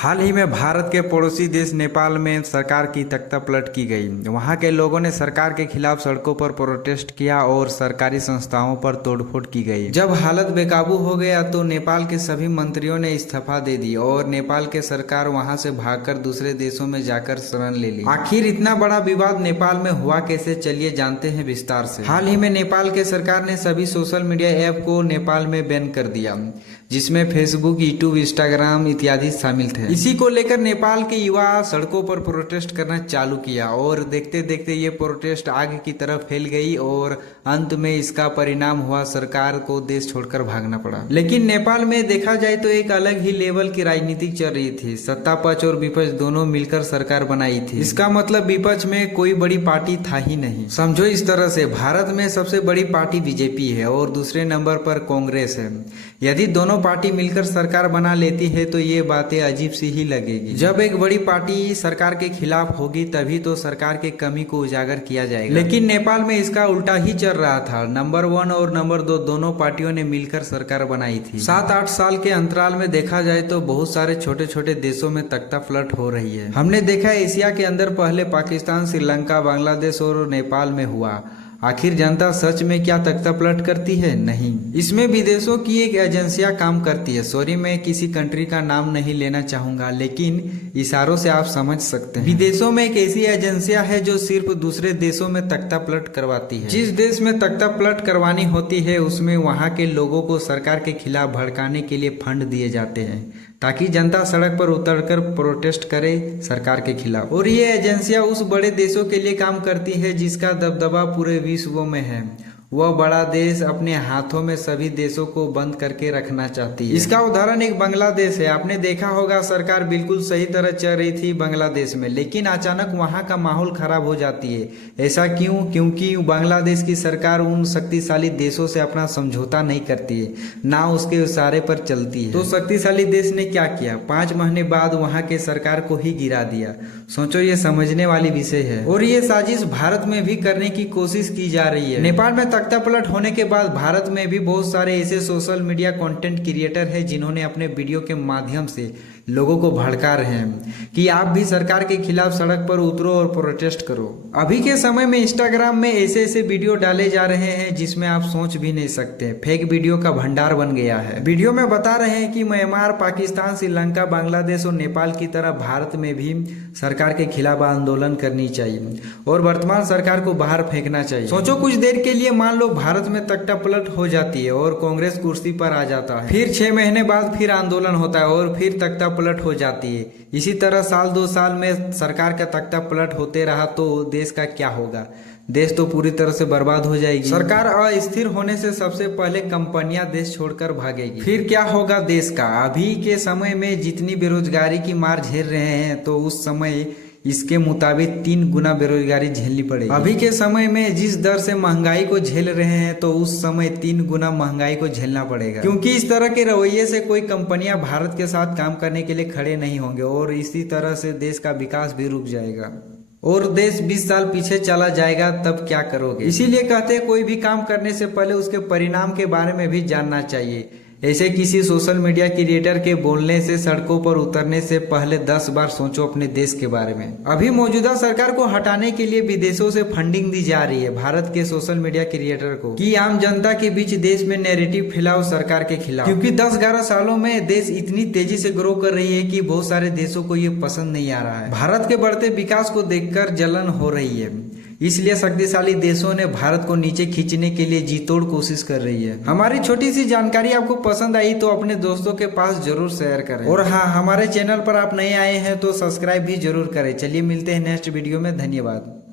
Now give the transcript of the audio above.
हाल ही में भारत के पड़ोसी देश नेपाल में सरकार की तख्तापलट की गई। वहां के लोगों ने सरकार के खिलाफ सड़कों पर प्रोटेस्ट किया और सरकारी संस्थाओं पर तोड़फोड़ की गई। जब हालत बेकाबू हो गया तो नेपाल के सभी मंत्रियों ने इस्तीफा दे दी और नेपाल के सरकार वहां से भागकर दूसरे देशों में जाकर शरण ले ली। आखिर इतना बड़ा विवाद नेपाल में हुआ कैसे, चलिए जानते हैं विस्तार से। हाल ही में नेपाल के सरकार ने सभी सोशल मीडिया ऐप को नेपाल में बैन कर दिया, जिसमें फेसबुक, यूट्यूब, इंस्टाग्राम इत्यादि शामिल थे। इसी को लेकर नेपाल के युवा सड़कों पर प्रोटेस्ट करना चालू किया और देखते देखते ये प्रोटेस्ट आग की तरफ फैल गई और अंत में इसका परिणाम हुआ सरकार को देश छोड़कर भागना पड़ा। लेकिन नेपाल में देखा जाए तो एक अलग ही लेवल की राजनीति चल रही थी। सत्ता पक्ष और विपक्ष दोनों मिलकर सरकार बनाई थी। इसका मतलब विपक्ष में कोई बड़ी पार्टी था ही नहीं। समझो इस तरह से, भारत में सबसे बड़ी पार्टी बीजेपी है और दूसरे नंबर पर कांग्रेस है। यदि दोनों पार्टी मिलकर सरकार बना लेती है तो ये बातें अजीब सी ही लगेगी। जब एक बड़ी पार्टी सरकार के खिलाफ होगी तभी तो सरकार के कमी को उजागर किया जाएगा। लेकिन नेपाल में इसका उल्टा ही चल रहा था। नंबर 1 और नंबर 2 दोनों पार्टियों ने मिलकर सरकार बनाई थी। 7-8 साल के अंतराल में देखा जाए तो बहुत सारे छोटे छोटे देशों में तख्तापलट हो रही है। हमने देखा एशिया के अंदर पहले पाकिस्तान, श्रीलंका, बांग्लादेश और नेपाल में हुआ। आखिर जनता सच में क्या तख्तापलट करती है? नहीं, इसमें विदेशों की एक एजेंसियां काम करती है। सॉरी, मैं किसी कंट्री का नाम नहीं लेना चाहूंगा, लेकिन इशारों से आप समझ सकते हैं। विदेशों में एक ऐसी एजेंसियां है जो सिर्फ दूसरे देशों में तख्तापलट करवाती है। जिस देश में तख्तापलट करवानी होती है उसमें वहां के लोगों को सरकार के खिलाफ भड़काने के लिए फंड दिए जाते हैं ताकि जनता सड़क पर उतरकर प्रोटेस्ट करे सरकार के खिलाफ। और ये एजेंसियां उस बड़े देशों के लिए काम करती है जिसका दबदबा पूरे विश्व में है। वह बड़ा देश अपने हाथों में सभी देशों को बंद करके रखना चाहती है। इसका उदाहरण एक बांग्लादेश है। आपने देखा होगा सरकार बिल्कुल सही तरह चल रही थी बांग्लादेश में, लेकिन अचानक वहां का माहौल खराब हो जाती है। ऐसा क्यों? क्योंकि बांग्लादेश की सरकार उन शक्तिशाली देशों से अपना समझौता नहीं करती है, ना उसके इशारे पर चलती है। तो शक्तिशाली देश ने क्या किया? 5 महीने बाद वहां के सरकार को ही गिरा दिया। सोचो, ये समझने वाली विषय है। और ये साजिश भारत में भी करने की कोशिश की जा रही है। नेपाल में तख्तापलट होने के बाद भारत में भी बहुत सारे ऐसे सोशल मीडिया कंटेंट क्रिएटर हैं जिन्होंने अपने वीडियो के माध्यम से लोगों को भड़का रहे हैं कि आप भी सरकार के खिलाफ सड़क पर उतरो और प्रोटेस्ट करो। अभी के समय में इंस्टाग्राम में ऐसे ऐसे वीडियो डाले जा रहे हैं जिसमें आप सोच भी नहीं सकते। फेक वीडियो का भंडार बन गया है। वीडियो में बता रहे हैं कि म्यांमार, पाकिस्तान, श्रीलंका, बांग्लादेश और नेपाल की तरह भारत में भी सरकार के खिलाफ आंदोलन करनी चाहिए और वर्तमान सरकार को बाहर फेंकना चाहिए। सोचो, कुछ देर के लिए मान लो भारत में तख्तापलट हो जाती है और कांग्रेस कुर्सी पर आ जाता है। फिर 6 महीने बाद फिर आंदोलन होता है और फिर तख्तापलट हो जाती है। इसी तरह साल 2 साल में सरकार का तख्तापलट होते रहा तो देश का क्या होगा? देश तो पूरी तरह से बर्बाद हो जाएगी। सरकार अस्थिर होने से सबसे पहले कंपनियां देश छोड़कर भागेगी। फिर क्या होगा देश का? अभी के समय में जितनी बेरोजगारी की मार झेल रहे हैं तो उस समय इसके मुताबिक 3 गुना बेरोजगारी झेलनी पड़ेगी। अभी के समय में जिस दर से महंगाई को झेल रहे हैं तो उस समय 3 गुना महंगाई को झेलना पड़ेगा, क्योंकि इस तरह के रवैये से कोई कंपनियां भारत के साथ काम करने के लिए खड़े नहीं होंगे और इसी तरह से देश का विकास भी रुक जाएगा और देश 20 साल पीछे चला जाएगा। तब क्या करोगे? इसीलिए कहते हैं कोई भी काम करने से पहले उसके परिणाम के बारे में भी जानना चाहिए। ऐसे किसी सोशल मीडिया क्रिएटर के बोलने से, सड़कों पर उतरने से पहले 10 बार सोचो अपने देश के बारे में। अभी मौजूदा सरकार को हटाने के लिए विदेशों से फंडिंग दी जा रही है भारत के सोशल मीडिया क्रिएटर को कि आम जनता के बीच देश में नैरेटिव फैलाओ सरकार के खिलाफ, क्योंकि 10-11 सालों में देश इतनी तेजी से ग्रो कर रही है कि बहुत सारे देशों को ये पसंद नहीं आ रहा है। भारत के बढ़ते विकास को देखकर जलन हो रही है, इसलिए शक्तिशाली देशों ने भारत को नीचे खींचने के लिए जी तोड़ कोशिश कर रही है। हमारी छोटी सी जानकारी आपको पसंद आई तो अपने दोस्तों के पास जरूर शेयर करें। और हाँ, हमारे चैनल पर आप नए आए हैं तो सब्सक्राइब भी जरूर करें। चलिए मिलते हैं नेक्स्ट वीडियो में। धन्यवाद।